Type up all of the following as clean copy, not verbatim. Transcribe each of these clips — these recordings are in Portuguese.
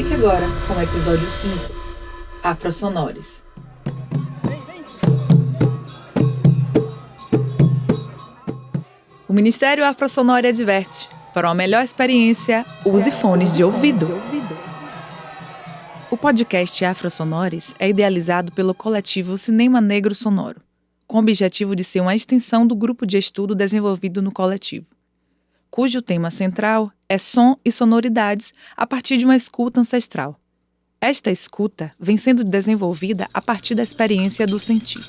Fique agora com o episódio 5, Afrosonores. O Ministério Afrosonore adverte: para uma melhor experiência, use fones de ouvido. O podcast Afrosonores é idealizado pelo coletivo Cinema Negro Sonoro, com o objetivo de ser uma extensão do grupo de estudo desenvolvido no coletivo, cujo tema central é som e sonoridades a partir de uma escuta ancestral. Esta escuta vem sendo desenvolvida a partir da experiência do sentir.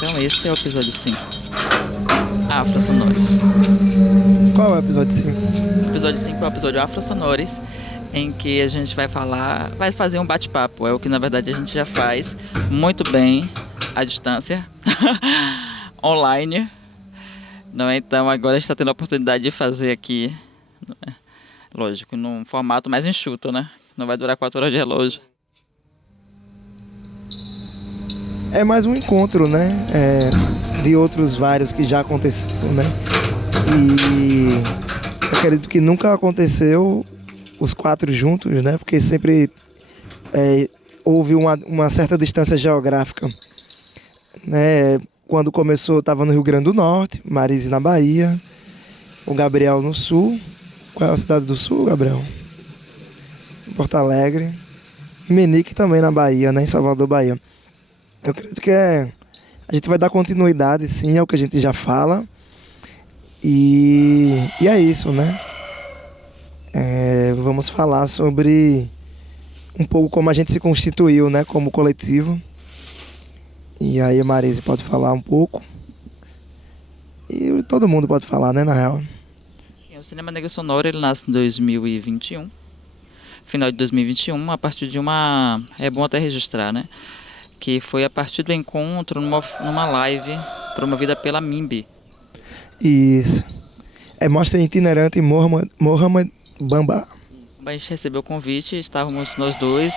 Então esse é o episódio 5, Afrosonores. Qual é o episódio 5? O episódio 5 é o episódio Afrosonores, em que a gente vai fazer um bate-papo. É o que na verdade a gente já faz muito bem à distância, online. Não é? Então agora a gente está tendo a oportunidade de fazer aqui, lógico, num formato mais enxuto, né? Não vai durar 4 horas de relógio. É mais um encontro, né? De outros vários que já aconteceram, né? E eu acredito que nunca aconteceu os 4 juntos, né? Porque sempre houve uma certa distância geográfica, né? Quando começou, eu estava no Rio Grande do Norte, Marise na Bahia, o Gabriel no Sul. Qual é a cidade do Sul, Gabriel? Porto Alegre. E Menique também na Bahia, né? Em Salvador, Bahia. Eu acredito que a gente vai dar continuidade, sim, ao que a gente já fala. E é isso, né? Vamos falar sobre um pouco como a gente se constituiu, né? Como coletivo. E aí a Marise pode falar um pouco. E todo mundo pode falar, né, na real. O Cinema Negro Sonoro, ele nasce em 2021. Final de 2021, a partir de uma... É bom até registrar, né? Que foi a partir do encontro numa live promovida pela MIMB. Isso. É Mostra Itinerante Mohamed Bamba. A gente recebeu o convite, estávamos nós dois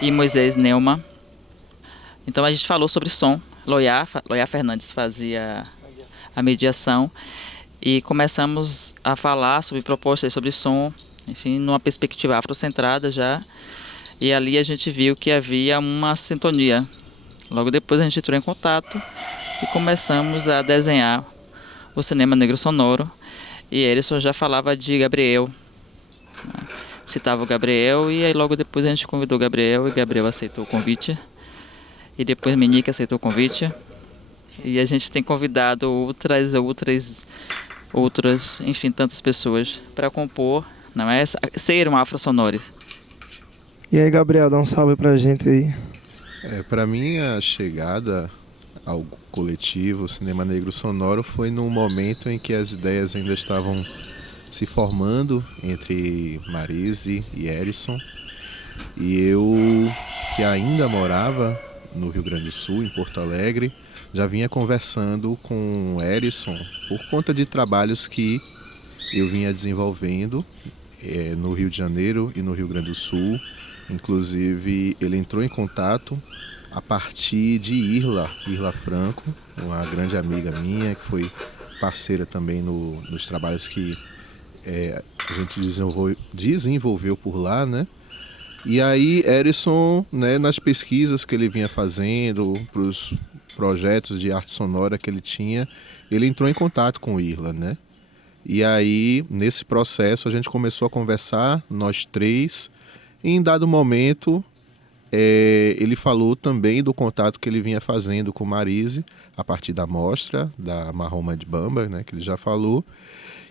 e Moisés Neuma. Então a gente falou sobre som. Loiá Fernandes fazia a mediação e começamos a falar sobre propostas sobre som, enfim, numa perspectiva afrocentrada já. E ali a gente viu que havia uma sintonia. Logo depois a gente entrou em contato e começamos a desenhar o Cinema Negro Sonoro. E Erison já falava de Gabriel, né? Citava o Gabriel e aí logo depois a gente convidou o Gabriel e Gabriel aceitou o convite. E depois Menique aceitou o convite. E a gente tem convidado outras, enfim, tantas pessoas para compor, não é? Ser um Afrosonores. E aí, Gabriel, dá um salve pra gente aí. Para mim, a chegada ao coletivo Cinema Negro Sonoro foi num momento em que as ideias ainda estavam se formando entre Marise e Erison. E eu, que ainda morava no Rio Grande do Sul, em Porto Alegre, já vinha conversando com Erison por conta de trabalhos que eu vinha desenvolvendo no Rio de Janeiro e no Rio Grande do Sul. Inclusive, ele entrou em contato a partir de Irla Franco, uma grande amiga minha, que foi parceira também nos trabalhos que a gente desenvolveu por lá, né? E aí, Erison, né, nas pesquisas que ele vinha fazendo, para os projetos de arte sonora que ele tinha, ele entrou em contato com Irla, né? E aí, nesse processo, a gente começou a conversar, nós três. E em dado momento, ele falou também do contato que ele vinha fazendo com Marise, a partir da mostra, da Mohamed Bamba, né, que ele já falou.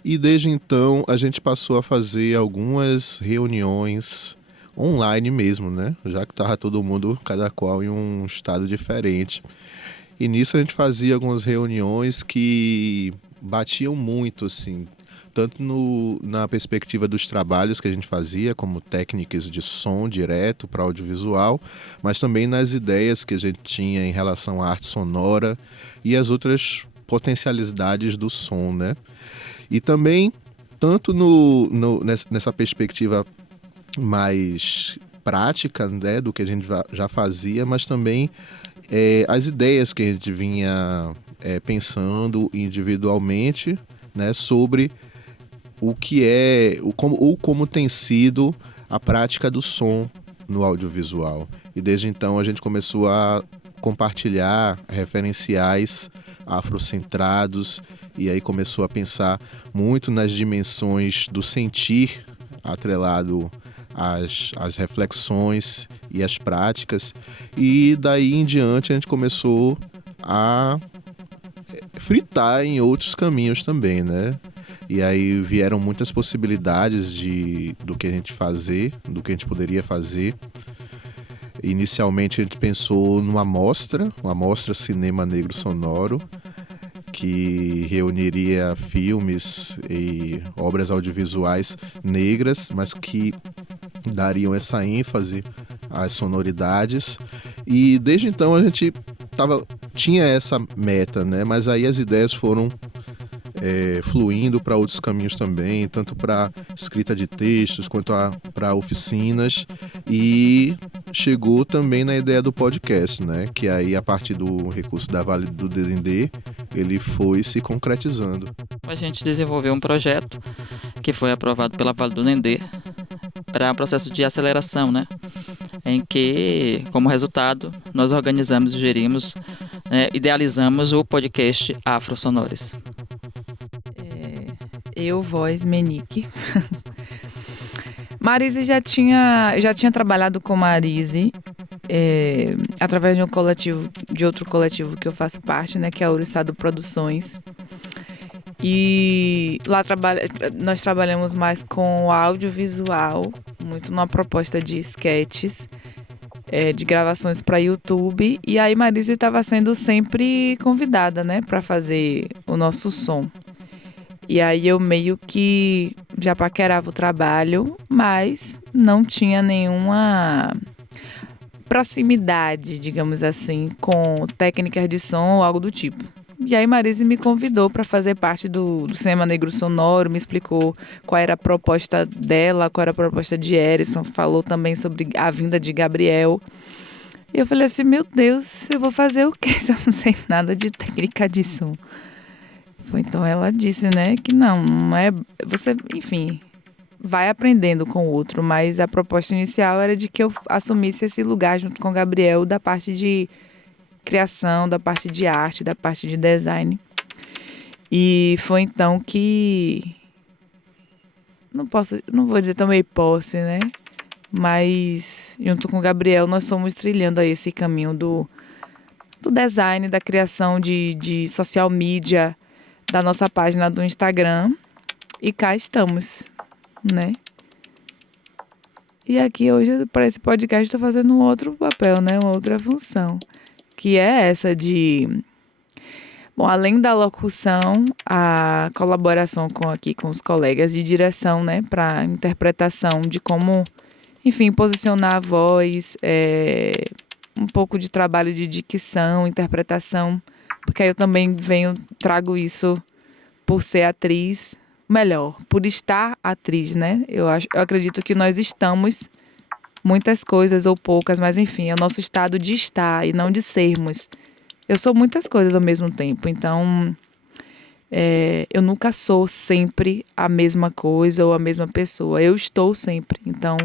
E desde então, a gente passou a fazer algumas reuniões online mesmo, né? Já que estava todo mundo, cada qual em um estado diferente. E nisso a gente fazia algumas reuniões que batiam muito, assim, tanto na perspectiva dos trabalhos que a gente fazia, como técnicas de som direto para audiovisual, mas também nas ideias que a gente tinha em relação à arte sonora e as outras potencialidades do som, né? E também, tanto nessa perspectiva mais prática, né, do que a gente já fazia, mas também as ideias que a gente vinha pensando individualmente, né, sobre o que como tem sido a prática do som no audiovisual. E desde então a gente começou a compartilhar referenciais afrocentrados e aí começou a pensar muito nas dimensões do sentir atrelado às reflexões e às práticas, e daí em diante a gente começou a fritar em outros caminhos também, né? E aí vieram muitas possibilidades do que a gente poderia fazer. Inicialmente a gente pensou numa mostra Cinema Negro Sonoro, que reuniria filmes e obras audiovisuais negras, mas que dariam essa ênfase às sonoridades. E desde então a gente tinha essa meta, né? Mas aí as ideias foram fluindo para outros caminhos também, tanto para escrita de textos quanto para oficinas, e chegou também na ideia do podcast, né? Que aí, a partir do recurso da Vale do Dendê, ele foi se concretizando. A gente desenvolveu um projeto que foi aprovado pela Vale do Dendê para um processo de aceleração, né? Em que, como resultado, nós organizamos, gerimos, idealizamos o podcast Afro Sonores. Eu, voz, Menique. Marise já tinha trabalhado com Marise através de outro coletivo que eu faço parte, né, que é a Ouriçado Produções. E lá nós trabalhamos mais com o audiovisual, muito numa proposta de sketches, de gravações para YouTube. E aí Marise estava sendo sempre convidada, né, para fazer o nosso som. E aí eu meio que já paquerava o trabalho, mas não tinha nenhuma proximidade, digamos assim, com técnicas de som ou algo do tipo. E aí Marise me convidou para fazer parte do Cinema Negro Sonoro, me explicou qual era a proposta dela, qual era a proposta de Erison, falou também sobre a vinda de Gabriel. E eu falei assim, meu Deus, eu vou fazer o quê se eu não sei nada de técnica de som? Então ela disse, né, que não é... Você, enfim, vai aprendendo com o outro, mas a proposta inicial era de que eu assumisse esse lugar junto com o Gabriel da parte de criação, da parte de arte, da parte de design. E foi então que... Não vou dizer tomei posse, né? Mas junto com o Gabriel nós fomos trilhando aí esse caminho do design, da criação de social media, da nossa página do Instagram, e cá estamos, né? E aqui hoje, para esse podcast, estou fazendo um outro papel, né? Uma outra função, que é essa de... Bom, além da locução, a colaboração com os colegas de direção, né? Para interpretação de como, enfim, posicionar a voz, um pouco de trabalho de dicção, interpretação, porque aí eu também trago isso por ser atriz, melhor, por estar atriz, né? Eu acredito que nós estamos muitas coisas ou poucas, mas enfim, é o nosso estado de estar e não de sermos. Eu sou muitas coisas ao mesmo tempo, então eu nunca sou sempre a mesma coisa ou a mesma pessoa. Eu estou sempre, então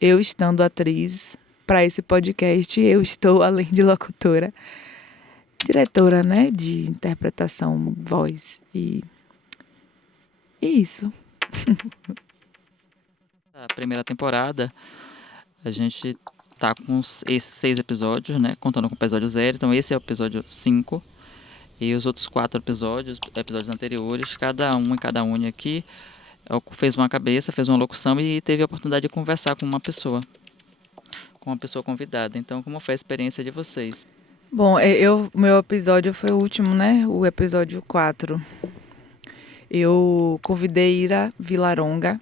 eu estando atriz para esse podcast, eu estou, além de locutora, diretora, né, de interpretação, voz e isso. A primeira temporada, a gente tá com esses 6 episódios, né, contando com o episódio 0, então esse é o episódio 5, e os outros 4 episódios anteriores, cada um e cada uma aqui fez uma cabeça, fez uma locução e teve a oportunidade de conversar com uma pessoa convidada. Então, como foi a experiência de vocês? Bom, meu episódio foi o último, né? O episódio 4. Eu convidei Ira Vilaronga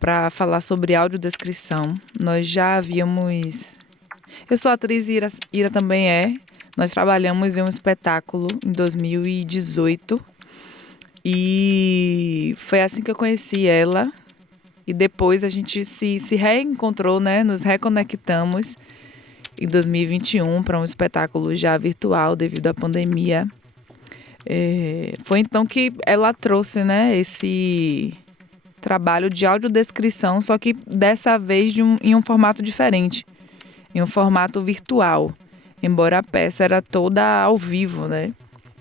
para falar sobre audiodescrição. Nós já havíamos... Eu sou atriz e Ira também é, Nós trabalhamos em um espetáculo em 2018 e foi assim que eu conheci ela. E depois a gente se reencontrou, né? Nos reconectamos em 2021 para um espetáculo já virtual devido à pandemia. Foi então que ela trouxe, né, esse trabalho de audiodescrição, só que dessa vez em um formato diferente, em um formato virtual, embora a peça era toda ao vivo, né?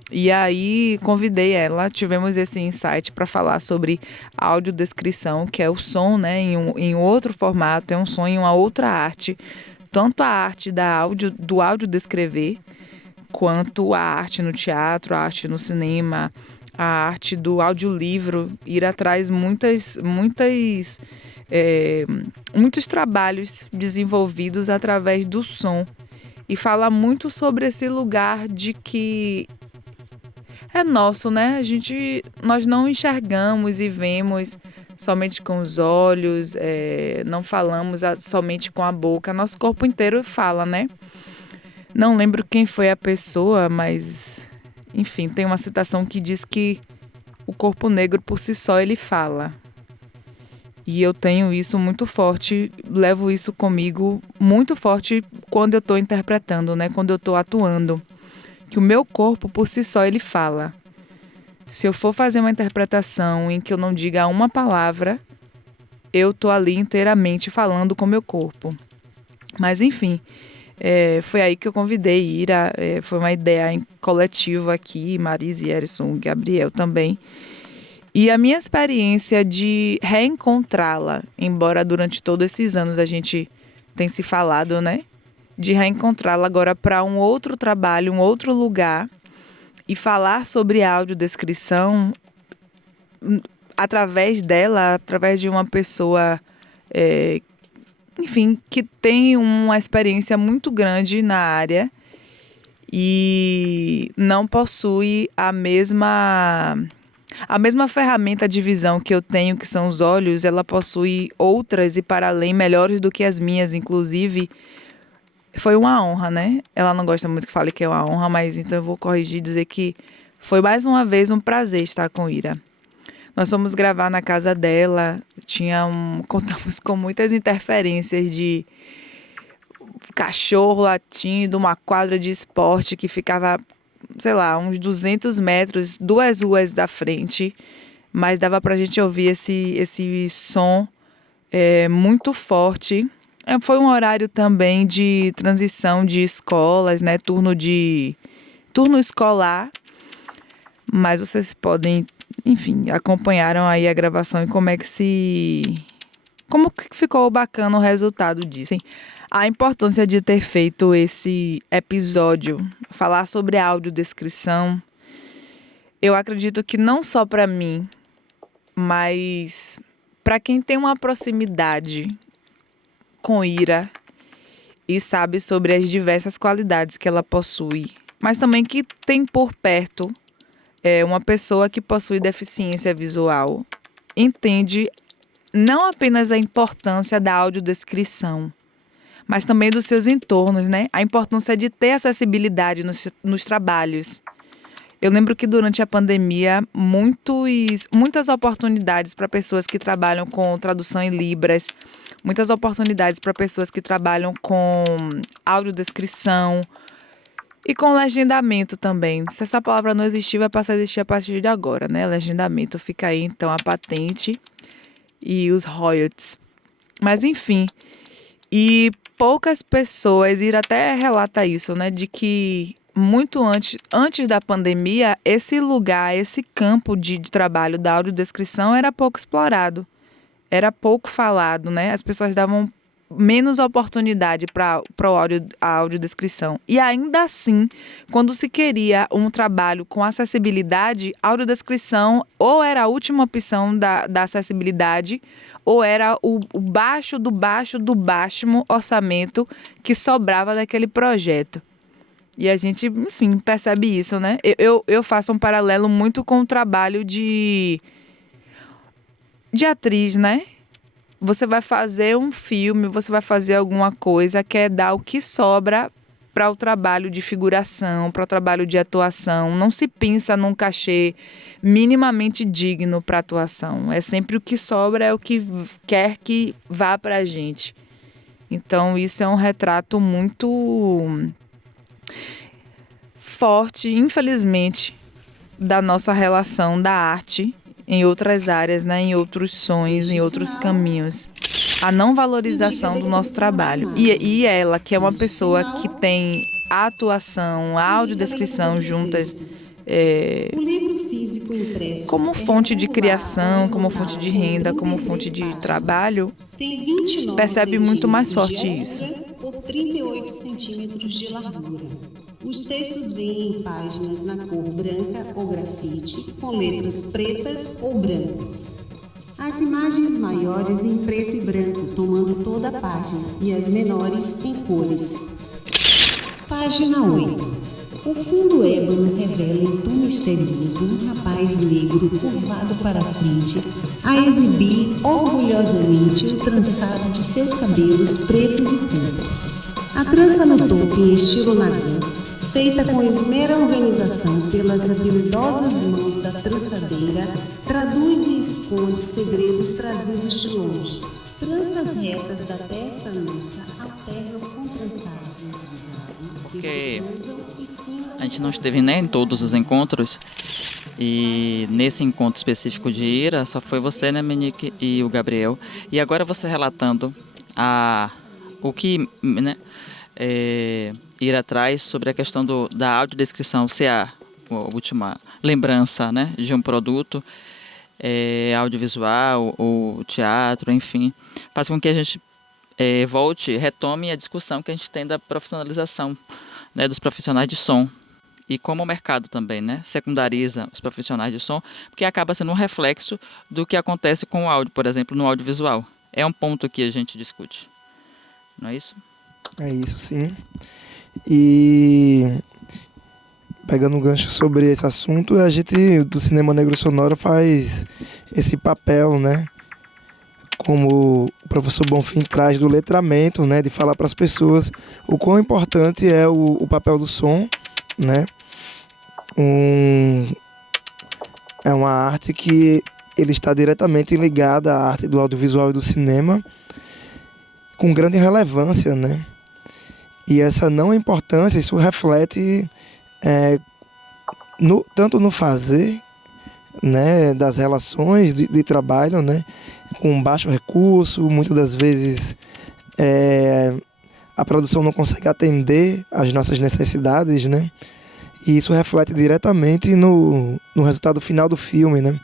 E aí convidei ela, tivemos esse insight para falar sobre a audiodescrição, que é o som, né, em outro formato, é um som em uma outra arte, tanto a arte do audiodescrever, quanto a arte no teatro, a arte no cinema, a arte do audiolivro. Ira traz muitos trabalhos desenvolvidos através do som e fala muito sobre esse lugar de que é nosso, né? Nós não enxergamos e vemos somente com os olhos, não falamos somente com a boca, nosso corpo inteiro fala, né? Não lembro quem foi a pessoa, mas, enfim, tem uma citação que diz que o corpo negro por si só ele fala. E eu tenho isso muito forte, levo isso comigo muito forte quando eu estou interpretando, né? Quando eu estou atuando. Que o meu corpo por si só ele fala. Se eu for fazer uma interpretação em que eu não diga uma palavra, eu estou ali inteiramente falando com o meu corpo. Mas, enfim... foi aí que eu convidei Ira, foi uma ideia coletiva aqui, Marise, Erison, Gabriel também. E a minha experiência de reencontrá-la, embora durante todos esses anos a gente tenha se falado, né? De reencontrá-la agora para um outro trabalho, um outro lugar, e falar sobre a audiodescrição através dela, através de uma pessoa enfim, que tem uma experiência muito grande na área e não possui a mesma ferramenta de visão que eu tenho, que são os olhos. Ela possui outras e para além melhores do que as minhas, inclusive. Foi uma honra, né? Ela não gosta muito que fale que é uma honra, mas então eu vou corrigir e dizer que foi mais uma vez um prazer estar com Ira. Nós fomos gravar na casa dela, contamos com muitas interferências de cachorro latindo, uma quadra de esporte que ficava, sei lá, uns 200 metros, 2 ruas da frente, mas dava pra gente ouvir esse som muito forte. Foi um horário também de transição de escolas, né, turno escolar, mas vocês podem... Enfim, acompanharam aí a gravação e como que ficou bacana o resultado disso. A importância de ter feito esse episódio, falar sobre a audiodescrição, eu acredito que não só para mim, mas para quem tem uma proximidade com Ira e sabe sobre as diversas qualidades que ela possui, mas também que tem por perto uma pessoa que possui deficiência visual, entende não apenas a importância da audiodescrição, mas também dos seus entornos, né? A importância de ter acessibilidade nos trabalhos. Eu lembro que durante a pandemia, muitas oportunidades para pessoas que trabalham com tradução em Libras, muitas oportunidades para pessoas que trabalham com audiodescrição, e com legendamento também. Se essa palavra não existir, vai passar a existir a partir de agora, né? Legendamento, fica aí então a patente e os royalties. Mas enfim, e poucas pessoas, Ira até relata isso, né? De que muito antes da pandemia, esse lugar, esse campo de trabalho da audiodescrição era pouco explorado, era pouco falado, né? As pessoas davam menos oportunidade para a audiodescrição. E ainda assim, quando se queria um trabalho com acessibilidade, a audiodescrição ou era a última opção da acessibilidade, ou era o baixo do baixo do baixo orçamento que sobrava daquele projeto. E a gente, enfim, percebe isso, né? Eu faço um paralelo muito com o trabalho de atriz, né? Você vai fazer um filme, você vai fazer alguma coisa, quer dar o que sobra para o trabalho de figuração, para o trabalho de atuação. Não se pensa num cachê minimamente digno para atuação. É sempre o que sobra, é o que quer que vá para a gente. Então, isso é um retrato muito forte, infelizmente, da nossa relação da arte em outras áreas, né, em outros sonhos, em outros caminhos. A não valorização do nosso trabalho. E ela, que é uma pessoa que tem a atuação, a audiodescrição juntas, como fonte de criação, como fonte de renda, como fonte de trabalho, percebe muito mais forte isso. Por 38 centímetros de largura. Os textos vêm em páginas na cor branca ou grafite, com letras pretas ou brancas. As imagens maiores em preto e branco, tomando toda a página, e as menores em cores. Página 8. O fundo ébano revela em tom misterioso um rapaz negro curvado para a frente, a exibir orgulhosamente o trançado de seus cabelos pretos e curtos. A trança no topo em estilo nagô, feita com esmera organização pelas habilidosas mãos da trançadeira, traduz e esconde segredos trazidos de longe. Tranças retas da testa à nuca alternam com trançados invisibilizados que se cruzam e findam. A gente não esteve, né, em todos os encontros, e nesse encontro específico de Ira, só foi você, né, Menique, e o Gabriel. E agora você relatando o que, né, ir atrás sobre a questão da audiodescrição ser a última lembrança, né, de um produto audiovisual ou teatro, enfim, faz com que a gente retome a discussão que a gente tem da profissionalização, né, dos profissionais de som. E como o mercado também, né, secundariza os profissionais de som, porque acaba sendo um reflexo do que acontece com o áudio, por exemplo, no audiovisual. É um ponto que a gente discute, não é isso? É isso, sim. E pegando um gancho sobre esse assunto, a gente do Cinema Negro Sonoro faz esse papel, né? Como o professor Bonfim traz do letramento, né? De falar para as pessoas o quão importante é o papel do som, né? É uma arte que ele está diretamente ligada à arte do audiovisual e do cinema, com grande relevância, né? E essa não importância, isso reflete tanto no fazer, né, das relações de trabalho, né, com baixo recurso, muitas das vezes a produção não consegue atender às nossas necessidades, né, e isso reflete diretamente no resultado final do filme, né.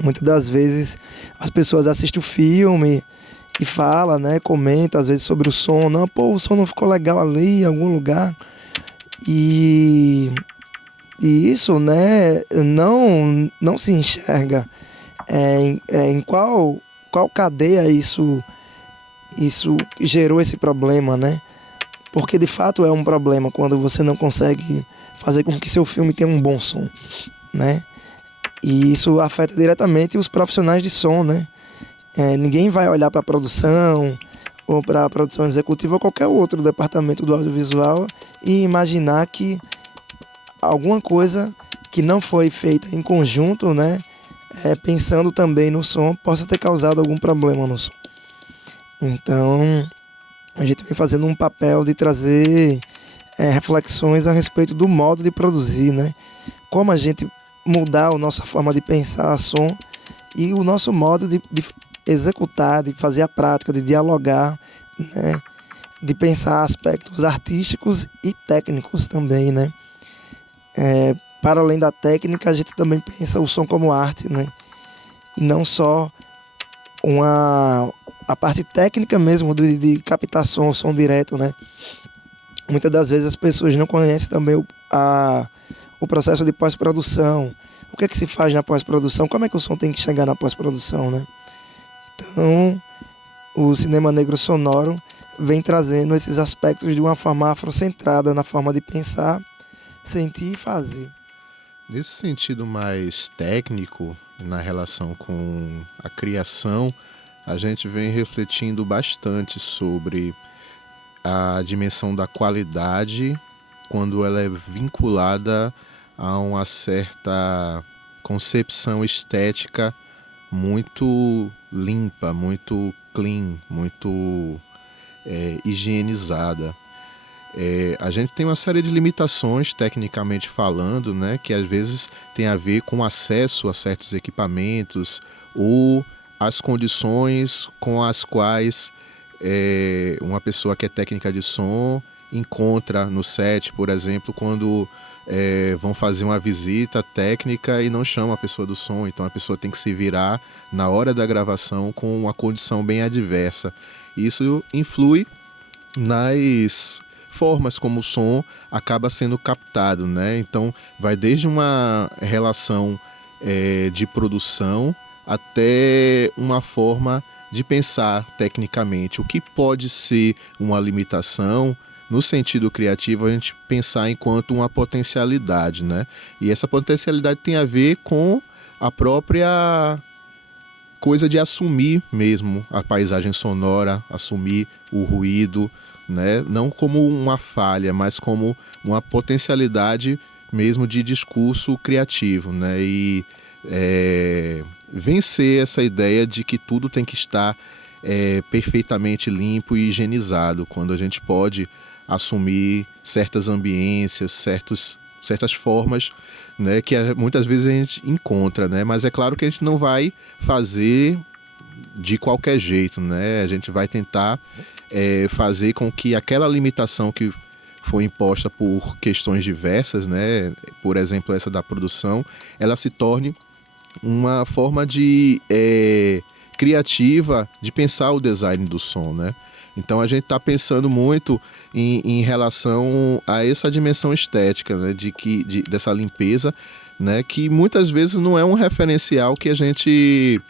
Muitas das vezes as pessoas assistem o filme e fala, né, comenta às vezes sobre o som, não, pô, o som não ficou legal ali em algum lugar, e isso, né, não se enxerga em qual cadeia isso gerou esse problema, né, porque de fato é um problema quando você não consegue fazer com que seu filme tenha um bom som, né, e isso afeta diretamente os profissionais de som, né. Ninguém vai olhar para a produção ou para a produção executiva ou qualquer outro departamento do audiovisual e imaginar que alguma coisa que não foi feita em conjunto, né, pensando também no som, possa ter causado algum problema no som. Então, a gente vem fazendo um papel de trazer reflexões a respeito do modo de produzir, né, como a gente mudar a nossa forma de pensar som e o nosso modo de executar, de fazer a prática, de dialogar, né? De pensar aspectos artísticos e técnicos também, né? Para além da técnica, a gente também pensa o som como arte, né? E não só a parte técnica mesmo de captar som direto, né? Muitas das vezes as pessoas não conhecem também o processo de pós-produção. O que é que se faz na pós-produção? Como é que o som tem que chegar na pós-produção, né? Então, o Cinema Negro Sonoro vem trazendo esses aspectos de uma forma afrocentrada na forma de pensar, sentir e fazer. Nesse sentido mais técnico, na relação com a criação, a gente vem refletindo bastante sobre a dimensão da qualidade quando ela é vinculada a uma certa concepção estética muito limpa, muito clean, muito higienizada. A gente tem uma série de limitações, tecnicamente falando, né, que às vezes tem a ver com acesso a certos equipamentos ou as condições com as quais uma pessoa que é técnica de som encontra no set, por exemplo, quando vão fazer uma visita técnica e não chamam a pessoa do som, então a pessoa tem que se virar na hora da gravação com uma condição bem adversa. Isso influi nas formas como o som acaba sendo captado, né? Então vai desde uma relação de produção até uma forma de pensar tecnicamente. O que pode ser uma limitação no sentido criativo, a gente pensar enquanto uma potencialidade, né? E essa potencialidade tem a ver com a própria coisa de assumir mesmo a paisagem sonora, assumir o ruído, né? Não como uma falha, mas como uma potencialidade mesmo de discurso criativo, né? E vencer essa ideia de que tudo tem que estar perfeitamente limpo e higienizado, quando a gente pode assumir certas ambiências, certas formas, né, que muitas vezes a gente encontra, né? Mas é claro que a gente não vai fazer de qualquer jeito, né? A gente vai tentar fazer com que aquela limitação que foi imposta por questões diversas, né? Por exemplo, essa da produção, ela se torne uma forma de criativa de pensar o design do som, né? Então a gente está pensando muito em relação a essa dimensão estética, né? Dessa limpeza, né? Que muitas vezes não é um referencial que a gente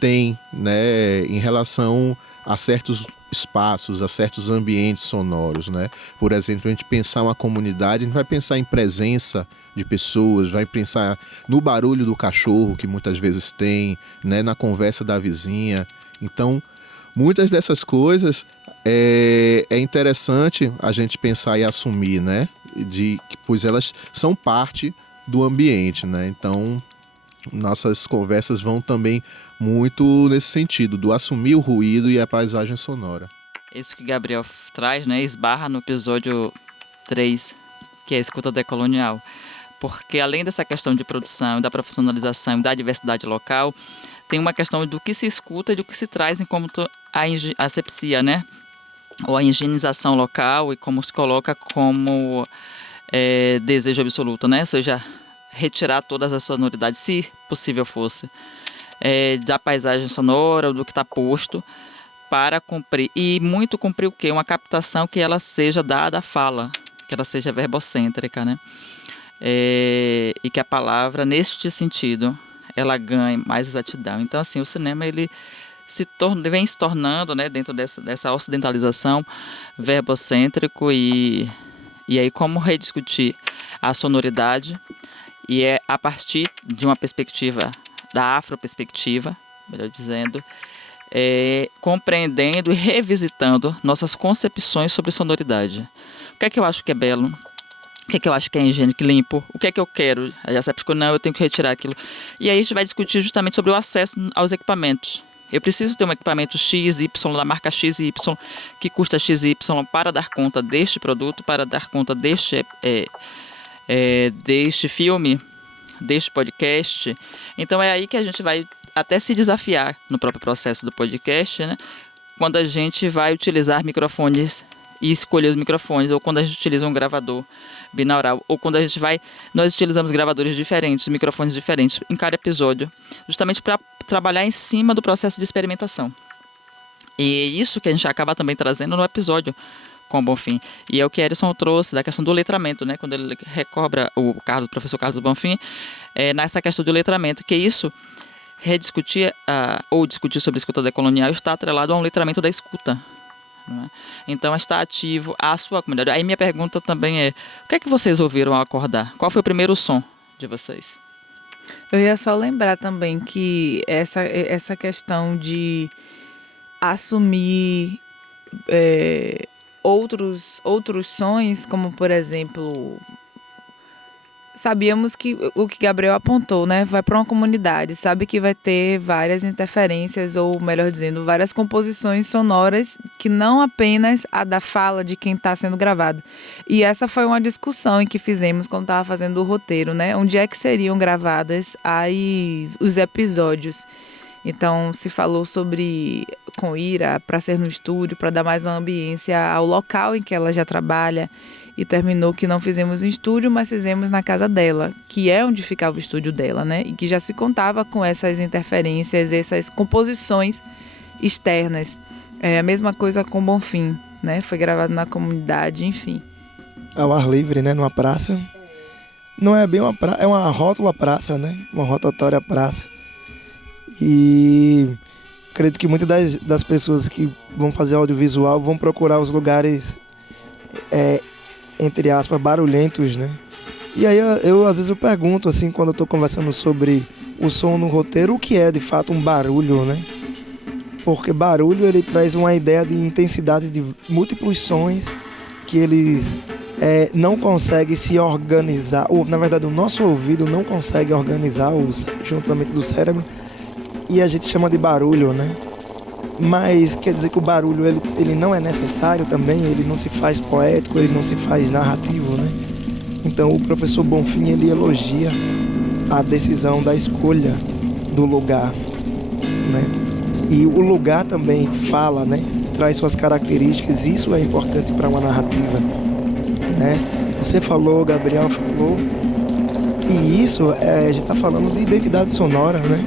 tem, né? Em relação a certos espaços, a certos ambientes sonoros, né? Por exemplo, a gente pensar uma comunidade, a gente vai pensar em presença de pessoas, vai pensar no barulho do cachorro que muitas vezes tem, né? Na conversa da vizinha. Então, muitas dessas coisas é interessante a gente pensar e assumir, né? Pois elas são parte do ambiente, né? Então, nossas conversas vão também muito nesse sentido, do assumir o ruído e a paisagem sonora. Isso que Gabriel traz, né, esbarra no episódio 3, que é a escuta decolonial. Porque além dessa questão de produção, da profissionalização e da diversidade local, tem uma questão do que se escuta e do que se traz em como a asepsia, né? Ou a higienização local e como se coloca como desejo absoluto, né? Ou seja, retirar todas as sonoridades, se possível fosse, da paisagem sonora ou do que está posto, para cumprir. E muito cumprir o quê? Uma captação que ela seja dada à fala, que ela seja verbocêntrica, né? E que a palavra, neste sentido, ela ganhe mais exatidão. Então, assim, o cinema, ele vem se tornando, né, dentro dessa ocidentalização, verbocêntrico e aí como rediscutir a sonoridade, e é a partir de uma perspectiva, da afroperspectiva, melhor dizendo, compreendendo e revisitando nossas concepções sobre sonoridade. O que é que eu acho que é belo? O que é que eu acho que é higiênico e limpo? O que é que eu quero? A Asepsico, não, eu tenho que retirar aquilo. E aí a gente vai discutir justamente sobre o acesso aos equipamentos. Eu preciso ter um equipamento X, Y, da marca X e Y, que custa X e Y para dar conta deste produto, para dar conta deste filme, deste podcast. Então é aí que a gente vai até se desafiar no próprio processo do podcast, né? Quando a gente vai utilizar microfones e escolher os microfones, ou quando a gente utiliza um gravador binaural, ou quando nós utilizamos gravadores diferentes, microfones diferentes em cada episódio, justamente para trabalhar em cima do processo de experimentação. E isso que a gente acaba também trazendo no episódio com o Bonfim. E é o que Erison trouxe da questão do letramento, né? Quando ele recobra o professor Carlos Bonfim, nessa questão do letramento, que isso, rediscutir ou discutir sobre a escuta decolonial está atrelado a um letramento da escuta. Não é? Então está ativo a sua comunidade. Aí minha pergunta também é: o que é que vocês ouviram ao acordar? Qual foi o primeiro som de vocês? Eu ia só lembrar também que essa questão de assumir outros sons, como por exemplo, sabíamos que o que Gabriel apontou, né? Vai para uma comunidade, sabe que vai ter várias interferências, ou melhor dizendo, várias composições sonoras, que não apenas a da fala de quem está sendo gravado. E essa foi uma discussão em que fizemos quando estava fazendo o roteiro, né? Onde é que seriam gravadas os episódios. Então, se falou sobre com Ira para ser no estúdio, para dar mais uma ambiência ao local em que ela já trabalha. E terminou que não fizemos em estúdio, mas fizemos na casa dela, que é onde ficava o estúdio dela, né? E que já se contava com essas interferências, essas composições externas. É a mesma coisa com Bonfim, né? Foi gravado na comunidade, enfim. Ao ar livre, né? Numa praça. Não é bem uma praça, é uma rótula praça, né? Uma rotatória praça. E acredito que muitas das pessoas que vão fazer audiovisual vão procurar os lugares, entre aspas, barulhentos, né? E aí eu às vezes eu pergunto, assim, quando eu tô conversando sobre o som no roteiro, o que é de fato um barulho, né? Porque barulho, ele traz uma ideia de intensidade de múltiplos sons que eles não conseguem se organizar, ou na verdade o nosso ouvido não consegue organizar juntamente do cérebro, e a gente chama de barulho, né? Mas quer dizer que o barulho ele não é necessário também, ele não se faz poético, ele não se faz narrativo, né? Então o professor Bonfim, ele elogia a decisão da escolha do lugar, né? E o lugar também fala, né? Traz suas características, isso é importante para uma narrativa, né? Você falou, Gabriel falou, e isso a gente está falando de identidade sonora, né?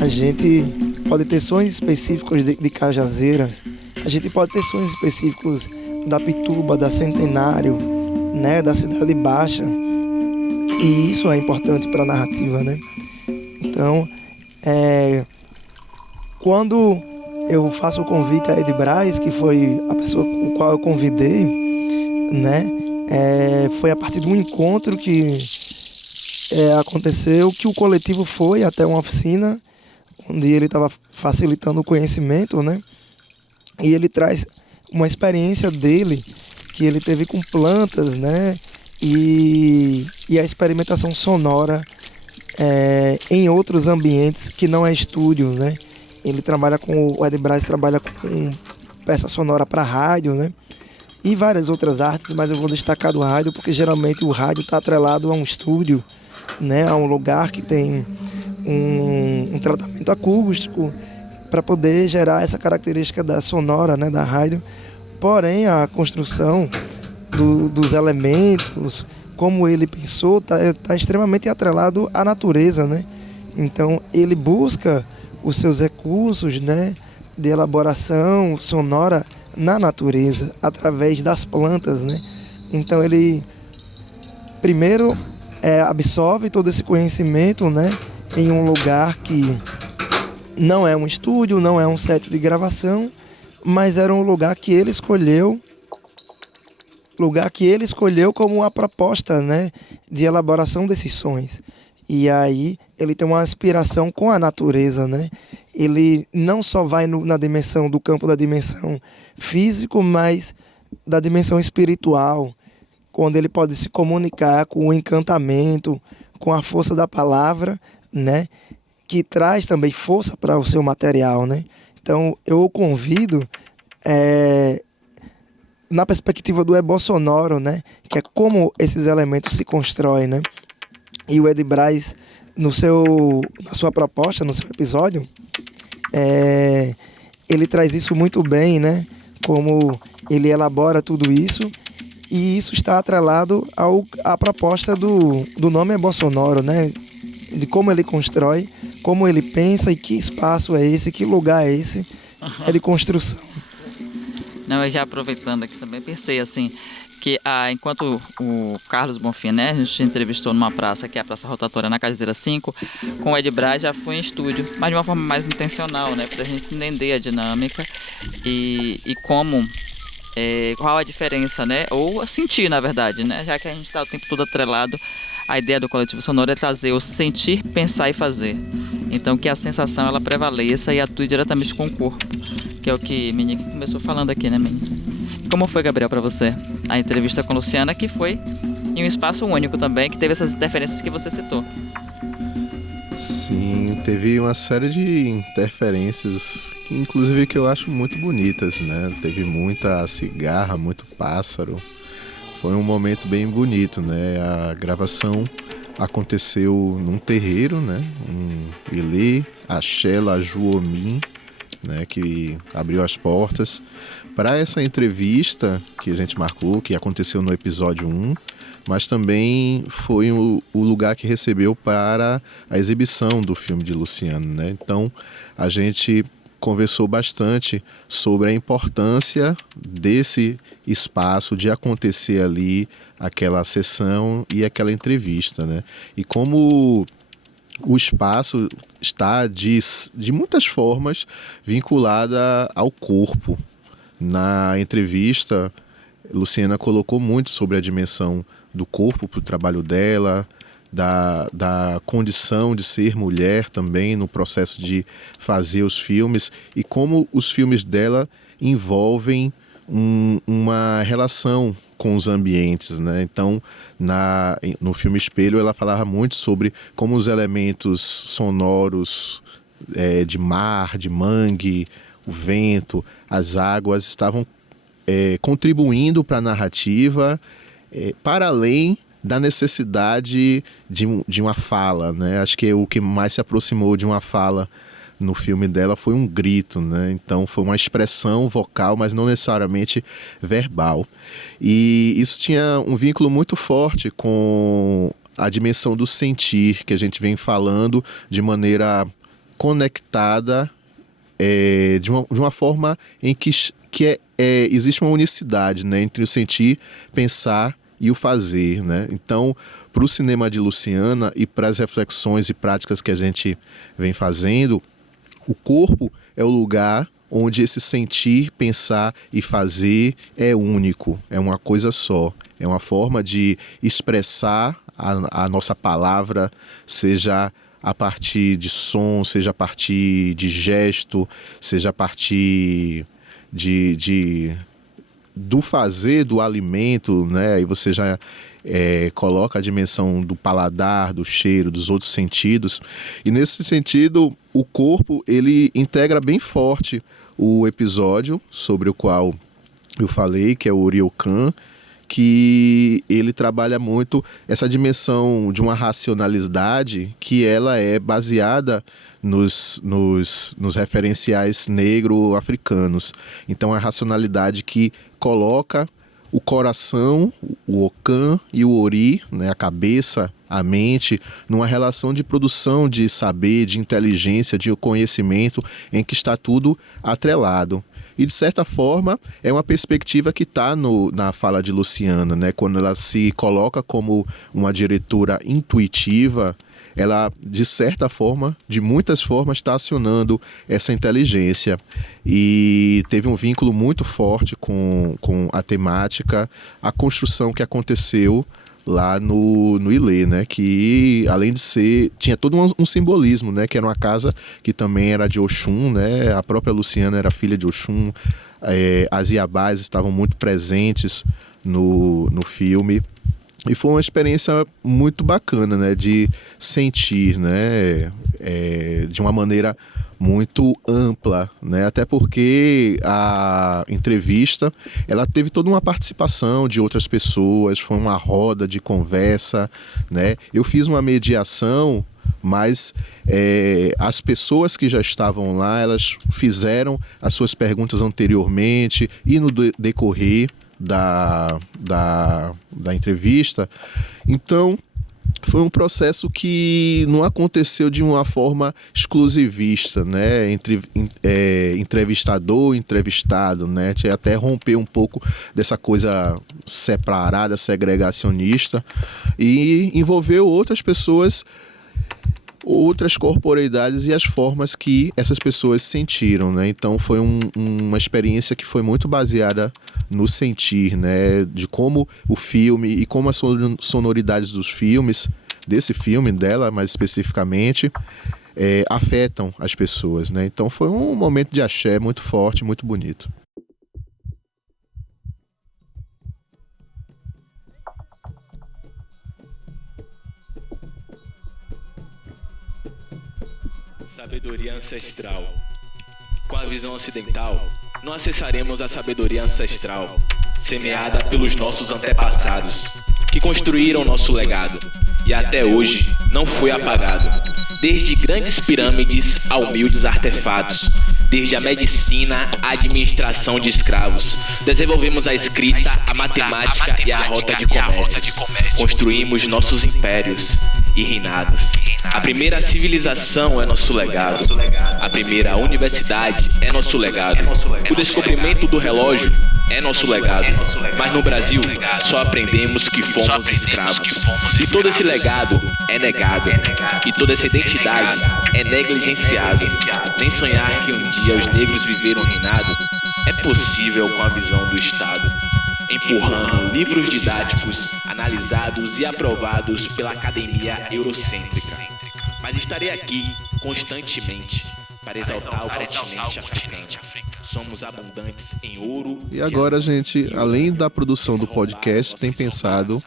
A gente pode ter sons específicos de Cajazeiras, a gente pode ter sons específicos da Pituba, da Centenário, né, da Cidade Baixa, e isso é importante para a narrativa, né? Então, quando eu faço o convite a Ed Braz, que foi a pessoa com a qual eu convidei, né, foi a partir de um encontro que aconteceu, que o coletivo foi até uma oficina onde ele estava facilitando o conhecimento, né? E ele traz uma experiência dele que ele teve com plantas, né? E a experimentação sonora em outros ambientes que não é estúdio, né? Ele trabalha o Ed Braz trabalha com peça sonora para rádio, né? E várias outras artes, mas eu vou destacar do rádio porque geralmente o rádio está atrelado a um estúdio, né? A um lugar que tem um tratamento acústico para poder gerar essa característica da sonora, né, da rádio. Porém, a construção dos elementos, como ele pensou, tá extremamente atrelado à natureza, né? Então, ele busca os seus recursos, né, de elaboração sonora na natureza, através das plantas, né? Então, ele primeiro absorve todo esse conhecimento, né, em um lugar que não é um estúdio, não é um set de gravação, mas era um lugar que ele escolheu como a proposta, né, de elaboração desses sons. E aí ele tem uma aspiração com a natureza, né? Ele não só vai na dimensão do campo da dimensão físico, mas da dimensão espiritual, quando ele pode se comunicar com o encantamento, com a força da palavra, né, que traz também força para o seu material, né? Então eu o convido na perspectiva do ebó-sonoro, né, que é como esses elementos se constroem, né? E o Ed Braz, na sua proposta, no seu episódio, ele traz isso muito bem, né? Como ele elabora tudo isso, e isso está atrelado à proposta do nome ebó-sonoro, né? De como ele constrói, como ele pensa e que espaço é esse, que lugar é esse, é de construção. Não, eu já aproveitando aqui também, pensei assim, que enquanto o Carlos Bonfim, né, a gente entrevistou numa praça, que é a Praça Rotatória na Cajazeira 5, com o Ed Braz já foi em estúdio, mas de uma forma mais intencional, né, para a gente entender a dinâmica e como, qual a diferença, né, ou sentir, na verdade, né, já que a gente está o tempo todo atrelado. A ideia do coletivo sonoro é trazer o sentir, pensar e fazer. Então que a sensação ela prevaleça e atue diretamente com o corpo, que é o que Menique começou falando aqui, né, Menique? Como foi, Gabriel, para você a entrevista com Luciana, que foi em um espaço único também, que teve essas interferências que você citou? Sim, teve uma série de interferências, inclusive que eu acho muito bonitas, né? Teve muita cigarra, muito pássaro. Foi um momento bem bonito, né? A gravação aconteceu num terreiro, né? Um Ilê, Axé Lajuomim, né? Que abriu as portas para essa entrevista que a gente marcou, que aconteceu no episódio 1, mas também foi o lugar que recebeu para a exibição do filme de Luciano, né? Então, a gente conversou bastante sobre a importância desse espaço, de acontecer ali aquela sessão e aquela entrevista, né? E como o espaço está de muitas formas vinculada ao corpo. Na entrevista, Luciana colocou muito sobre a dimensão do corpo para o trabalho dela, da condição de ser mulher também no processo de fazer os filmes e como os filmes dela envolvem uma relação com os ambientes, né? Então, no filme Espelho, ela falava muito sobre como os elementos sonoros de mar, de mangue, o vento, as águas estavam contribuindo para a narrativa para além da necessidade de uma fala, né? Acho que o que mais se aproximou de uma fala no filme dela foi um grito, né? Então foi uma expressão vocal, mas não necessariamente verbal. E isso tinha um vínculo muito forte com a dimensão do sentir, que a gente vem falando de maneira conectada, de uma forma em que existe uma unicidade, né, entre o sentir, pensar e o fazer, né? Então, para o cinema de Luciana e para as reflexões e práticas que a gente vem fazendo, o corpo é o lugar onde esse sentir, pensar e fazer é único, é uma coisa só. É uma forma de expressar a nossa palavra, seja a partir de som, seja a partir de gesto, seja a partir do fazer, do alimento, né? Aí você já coloca a dimensão do paladar, do cheiro, dos outros sentidos. E nesse sentido, o corpo, ele integra bem forte o episódio sobre o qual eu falei, que é o Ryokan, que ele trabalha muito essa dimensão de uma racionalidade que ela é baseada nos referenciais negro-africanos. Então, a racionalidade que coloca o coração, o Okan e o Ori, né, a cabeça, a mente, numa relação de produção de saber, de inteligência, de conhecimento, em que está tudo atrelado. E, de certa forma, é uma perspectiva que está na fala de Luciana, né? Quando ela se coloca como uma diretora intuitiva, ela, de certa forma, de muitas formas, está acionando essa inteligência. E teve um vínculo muito forte com a temática, a construção que aconteceu lá no Ilê, né? Que além de ser, tinha todo um simbolismo, né? Que era uma casa que também era de Oxum, né? A própria Luciana era filha de Oxum, as Iabás estavam muito presentes no filme. E foi uma experiência muito bacana, né? De sentir, né? De uma maneira muito ampla, né? Até porque a entrevista, ela teve toda uma participação de outras pessoas, foi uma roda de conversa, né? Eu fiz uma mediação, mas as pessoas que já estavam lá, elas fizeram as suas perguntas anteriormente e no decorrer da entrevista. Então, foi um processo que não aconteceu de uma forma exclusivista, né? Entre entrevistador e entrevistado, né? Tinha até romper um pouco dessa coisa separada, segregacionista, e envolveu outras pessoas, outras corporeidades e as formas que essas pessoas sentiram, né? Então foi uma experiência que foi muito baseada no sentir, né? De como o filme e como as sonoridades dos filmes, desse filme dela mais especificamente, afetam as pessoas, né? Então foi um momento de axé muito forte, muito bonito. Sabedoria ancestral. Com a visão ocidental, não acessaremos a sabedoria ancestral, semeada pelos nossos antepassados, que construíram nosso legado, e até hoje não foi apagado. Desde grandes pirâmides a humildes artefatos, desde a medicina à administração de escravos, desenvolvemos a escrita, a matemática e a rota de comércio. Construímos nossos impérios e reinados. A primeira civilização é nosso legado. A primeira universidade é nosso legado. O descobrimento do relógio é nosso legado. Mas no Brasil, só aprendemos que fomos escravos. E todo esse legado é negado. E toda essa identidade é negligenciada. Nem sonhar que um dia os negros viveram reinado é possível com a visão do Estado, empurrando livros didáticos analisados e aprovados pela academia eurocêntrica. Mas estarei aqui constantemente para exaltar o continente africano. Somos abundantes em ouro. E agora a gente, além da produção do podcast, tem pensado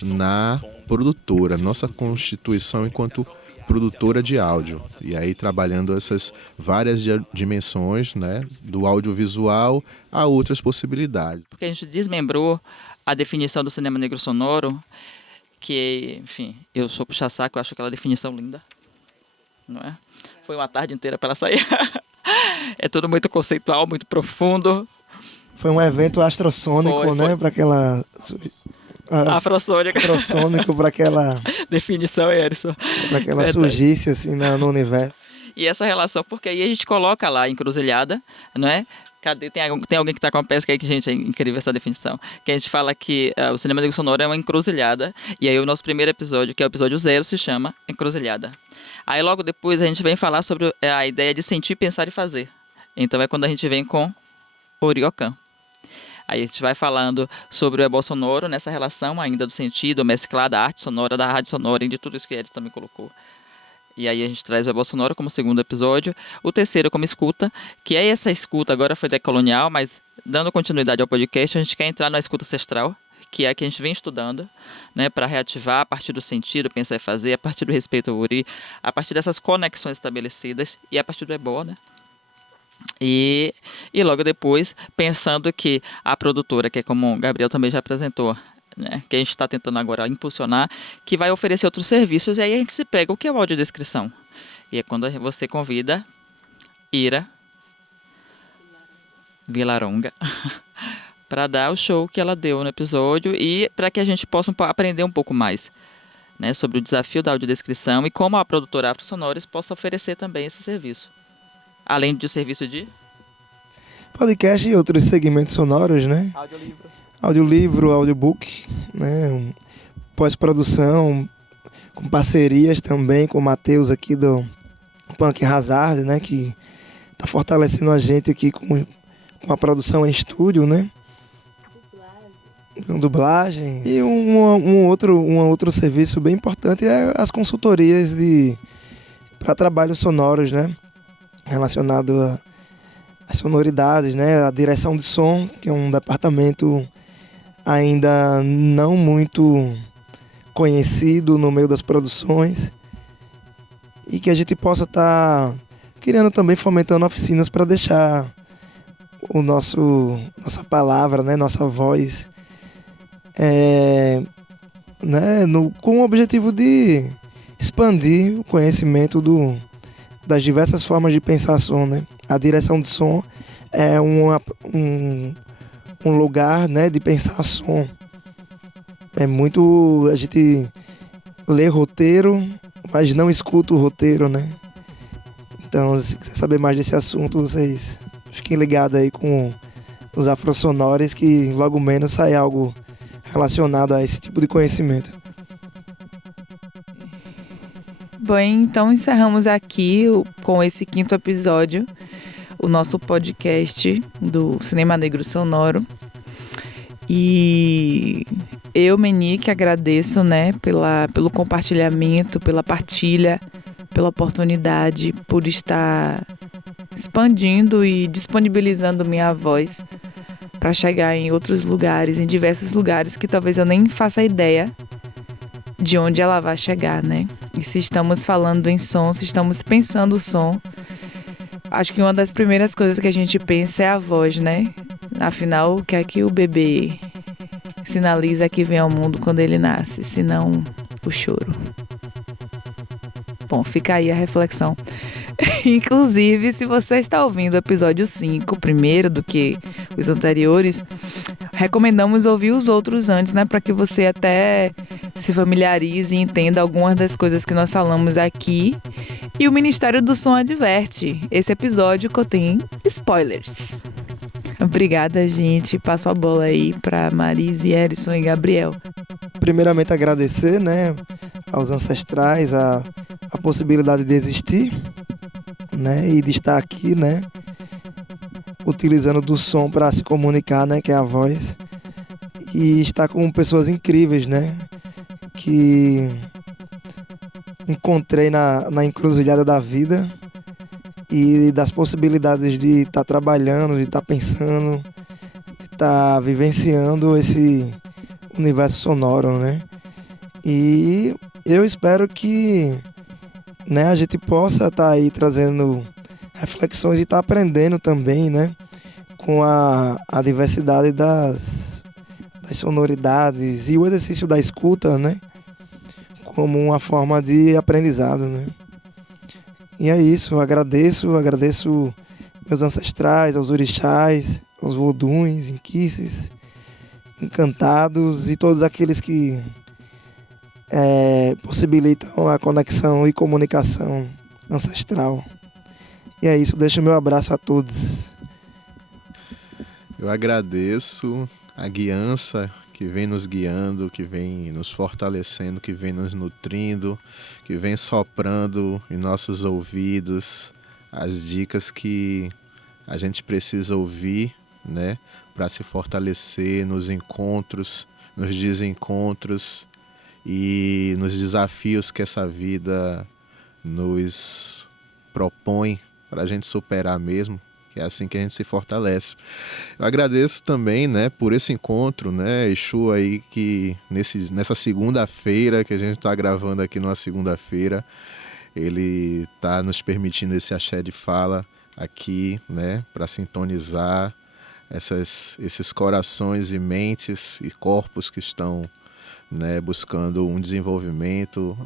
na produtora, nossa constituição enquanto produtora de áudio. E aí trabalhando essas várias dimensões, né, do audiovisual a outras possibilidades. Porque a gente desmembrou a definição do cinema negro sonoro, que, enfim, eu sou puxa-saco, eu acho aquela definição linda, não é? Foi uma tarde inteira para ela sair. É tudo muito conceitual, muito profundo. Foi um evento astrosônico, né? Para aquela... Afrossônica. Afrossônico, para aquela... definição, Erison. Para que ela surgisse assim no universo. E essa relação, porque aí a gente coloca lá encruzilhada, não é? Cadê? Tem alguém que está com a pesca aí, que, gente, é incrível essa definição. Que a gente fala que o cinema negro sonoro é uma encruzilhada. E aí o nosso primeiro episódio, que é o episódio 0, se chama Encruzilhada. Aí logo depois a gente vem falar sobre a ideia de sentir, pensar e fazer. Então é quando a gente vem com Oriocan. Aí a gente vai falando sobre o ebó sonoro, nessa relação ainda do sentido, mesclada a arte sonora, da rádio sonora e de tudo isso que ele também colocou. E aí a gente traz o ebó sonoro como segundo episódio. O terceiro como escuta, que é essa escuta, agora foi decolonial, mas dando continuidade ao podcast, a gente quer entrar na escuta ancestral, que é a que a gente vem estudando, né, para reativar a partir do sentido, pensar e fazer, a partir do respeito ao Uri, a partir dessas conexões estabelecidas e a partir do ebó, né? E logo depois, pensando que a produtora, que é como o Gabriel também já apresentou, né, que a gente está tentando agora impulsionar, que vai oferecer outros serviços, e aí a gente se pega o que é o audiodescrição. E é quando você convida Ira Vilaronga para dar o show que ela deu no episódio e para que a gente possa aprender um pouco mais, né, sobre o desafio da audiodescrição e como a produtora Afro Sonores possa oferecer também esse serviço. Além do serviço de podcast e outros segmentos sonoros, né? Audiolivro, audiobook, né? Pós-produção, com parcerias também com o Matheus aqui do Punk Hazard, né? Que tá fortalecendo a gente aqui com a produção em estúdio, né? Com dublagem. E um outro serviço bem importante é as consultorias para trabalhos sonoros, né? Relacionado às sonoridades, né? A direção de som, que é um departamento ainda não muito conhecido no meio das produções, e que a gente possa estar criando também, fomentando oficinas para deixar nossa palavra, né? Nossa voz, né? Com o objetivo de expandir o conhecimento das diversas formas de pensar som, né? A direção de som é um lugar, né, de pensar som. É muito... A gente lê roteiro, mas não escuta o roteiro, né? Então, se quiser saber mais desse assunto, vocês fiquem ligados aí com os afrosonores, que logo menos sai algo relacionado a esse tipo de conhecimento. Bom, então encerramos aqui com esse 5º episódio o nosso podcast do Cinema Negro Sonoro. E eu, Menique, agradeço, né, pelo compartilhamento, pela partilha, pela oportunidade, por estar expandindo e disponibilizando minha voz para chegar em outros lugares, em diversos lugares que talvez eu nem faça ideia de onde ela vai chegar, né? E se estamos falando em som, se estamos pensando o som, acho que uma das primeiras coisas que a gente pensa é a voz, né? Afinal, o que é que o bebê sinaliza que vem ao mundo quando ele nasce, se não o choro? Bom, fica aí a reflexão. Inclusive, se você está ouvindo o episódio 5, primeiro do que os anteriores, recomendamos ouvir os outros antes, né? Para que você até se familiarize e entenda algumas das coisas que nós falamos aqui. E o Ministério do Som adverte: esse episódio contém spoilers. Obrigada, gente. Passo a bola aí para Marise, Erison e Gabriel. Primeiramente agradecer, né, aos ancestrais a possibilidade de existir, né, e de estar aqui, né, utilizando do som para se comunicar, né, que é a voz, e estar com pessoas incríveis, né, que encontrei na encruzilhada da vida e das possibilidades de estar trabalhando, de estar pensando, de estar vivenciando esse universo sonoro, né? E eu espero que, né, a gente possa estar aí trazendo reflexões e estar aprendendo também, né, com a diversidade das sonoridades e o exercício da escuta, né, como uma forma de aprendizado, né? E é isso, agradeço meus ancestrais, aos orixás, aos voduns, inquices, encantados e todos aqueles que possibilitam a conexão e comunicação ancestral. E é isso, deixo o meu abraço a todos. Eu agradeço a guiança que vem nos guiando, que vem nos fortalecendo, que vem nos nutrindo, que vem soprando em nossos ouvidos as dicas que a gente precisa ouvir, né, para se fortalecer nos encontros, nos desencontros e nos desafios que essa vida nos propõe para a gente superar mesmo, que é assim que a gente se fortalece. Eu agradeço também, né, por esse encontro, né, Exu aí, que nessa segunda-feira, que a gente está gravando aqui numa segunda-feira, ele está nos permitindo esse axé de fala aqui, né, para sintonizar esses corações e mentes e corpos que estão, né, buscando um desenvolvimento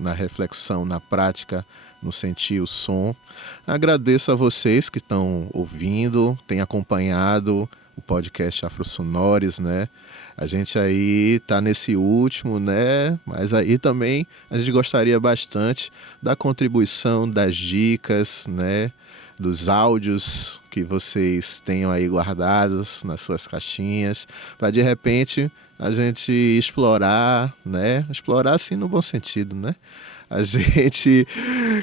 na reflexão, na prática, no sentir o som. Agradeço a vocês que estão ouvindo, têm acompanhado o podcast Afrosonores, né? A gente aí tá nesse último, né? Mas aí também a gente gostaria bastante da contribuição, das dicas, né? Dos áudios que vocês tenham aí guardados nas suas caixinhas, para de repente a gente explorar, né? Explorar assim no bom sentido, né? A gente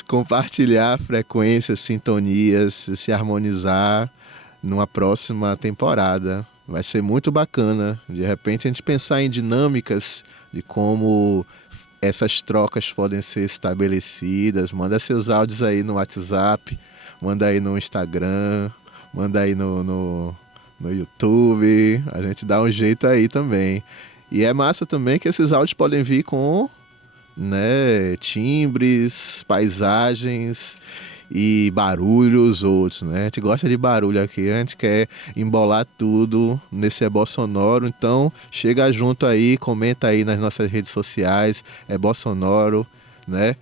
compartilhar frequências, sintonias, se harmonizar numa próxima temporada. Vai ser muito bacana, de repente, a gente pensar em dinâmicas de como essas trocas podem ser estabelecidas. Manda seus áudios aí no WhatsApp, manda aí no Instagram, manda aí no YouTube. A gente dá um jeito aí também. E é massa também que esses áudios podem vir com, né, timbres, paisagens e barulhos outros, né? A gente gosta de barulho aqui, a gente quer embolar tudo nesse Ebó Sonoro, então chega junto aí, comenta aí nas nossas redes sociais, Ebó Sonoro, né?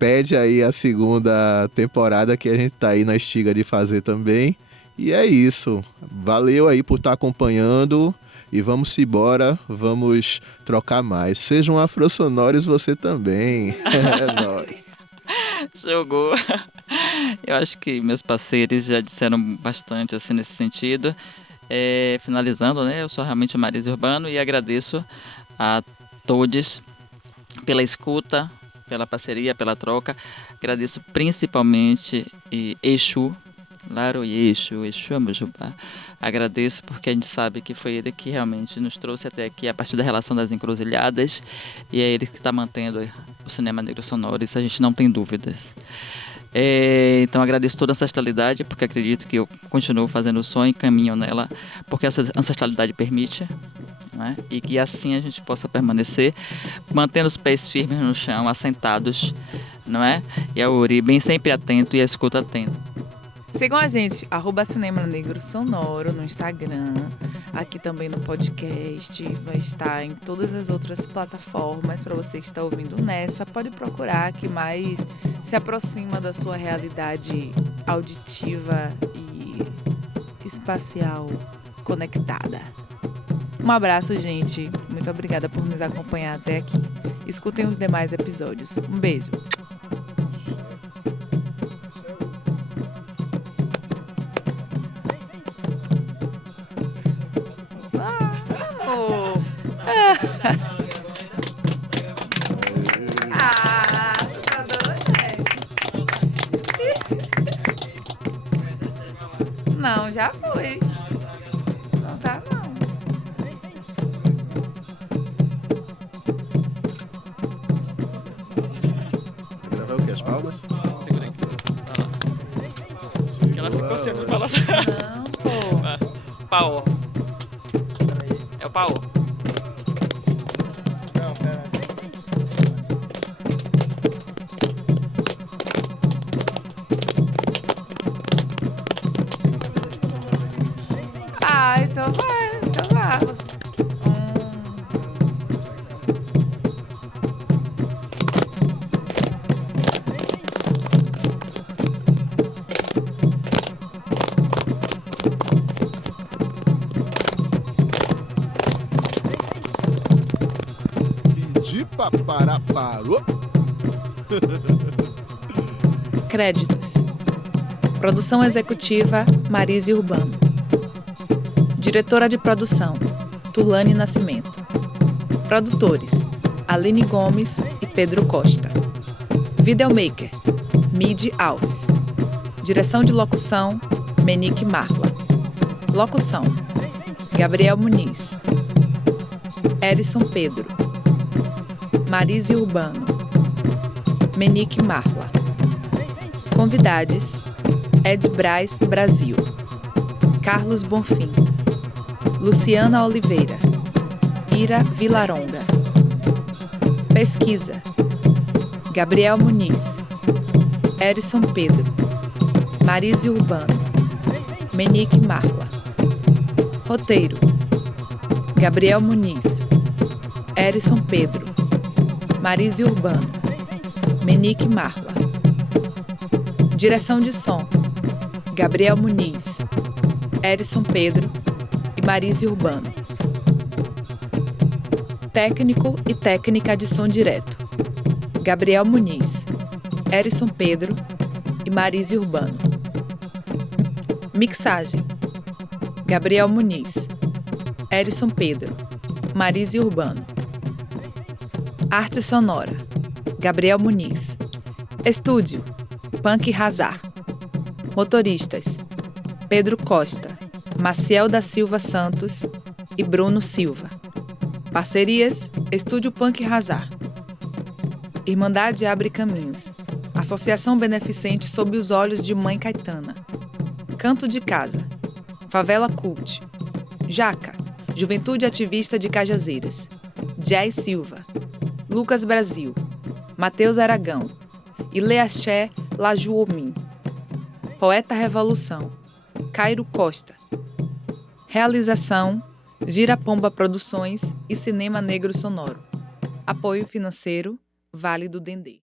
Pede aí a segunda temporada que a gente tá aí na estiga de fazer também. E é isso, valeu aí por estar acompanhando. E vamos embora, vamos trocar mais. Sejam afrosonores você também. É nóis. Jogou. Eu acho que meus parceiros já disseram bastante assim nesse sentido. Finalizando, né? Eu sou realmente o Marise Urbano e agradeço a todos pela escuta, pela parceria, pela troca. Agradeço principalmente Exu, Laro Exu, Exu Amujubá. Agradeço porque a gente sabe que foi ele que realmente nos trouxe até aqui a partir da relação das encruzilhadas e é ele que está mantendo o cinema negro sonoro, isso a gente não tem dúvidas. Então agradeço toda a ancestralidade porque acredito que eu continuo fazendo o som e caminho nela porque essa ancestralidade permite. né? E que assim a gente possa permanecer mantendo os pés firmes no chão, assentados, não é? E a Uri bem sempre atento e a escuta atenta. Sigam a gente, @Cinema Negro Sonoro no Instagram, aqui também no podcast, vai estar em todas as outras plataformas para você que está ouvindo nessa. Pode procurar que mais se aproxima da sua realidade auditiva e espacial conectada. Um abraço, gente. Muito obrigada por nos acompanhar até aqui. Escutem os demais episódios. Um beijo. Não, já foi. Não tá, não. Gravar o quê? As palmas? Segura aqui. Olha lá. Que ela ficou sempre falando. Não, pô. Paô. É o paô. Não, pera. Ah, então vai. Então vai. Pedi pra parar, parou. Créditos. Produção executiva, Marise Urbano. Diretora de produção, Tulane Nascimento. Produtores, Aline Gomes e Pedro Costa. Videomaker, Midi Alves. Direção de locução, Menique Marla. Locução, Gabriel Muniz. Erison Pedro. Marise Urbano. Menique Marla. Convidades, Ed Braz Brasil. Carlos Bonfim. Luciana Oliveira. Ira Vilaronga. Pesquisa, Gabriel Muniz. Erison Pedro. Marise Urbano. Menique Marla. Roteiro, Gabriel Muniz. Erison Pedro. Marise Urbano. Menique Marla. Direção de som, Gabriel Muniz. Erison Pedro e Marise Urbano. Técnico e técnica de som direto, Gabriel Muniz, Erison Pedro e Marise Urbano. Mixagem, Gabriel Muniz, Erison Pedro, Marise Urbano. Arte sonora, Gabriel Muniz. Estúdio, Punk Hazard. Motoristas, Pedro Costa, Maciel da Silva Santos e Bruno Silva. Parcerias, Estúdio Punk Hazard. Irmandade Abre Caminhos. Associação Beneficente Sob os Olhos de Mãe Caetana. Canto de Casa. Favela Cult. Jaca, Juventude Ativista de Cajazeiras. Jay Silva. Lucas Brasil. Matheus Aragão. Ileaxé Lajuomim. Poeta Revolução. Cairo Costa. Realização, Girapomba Produções e Cinema Negro Sonoro. Apoio financeiro, Vale do Dendê.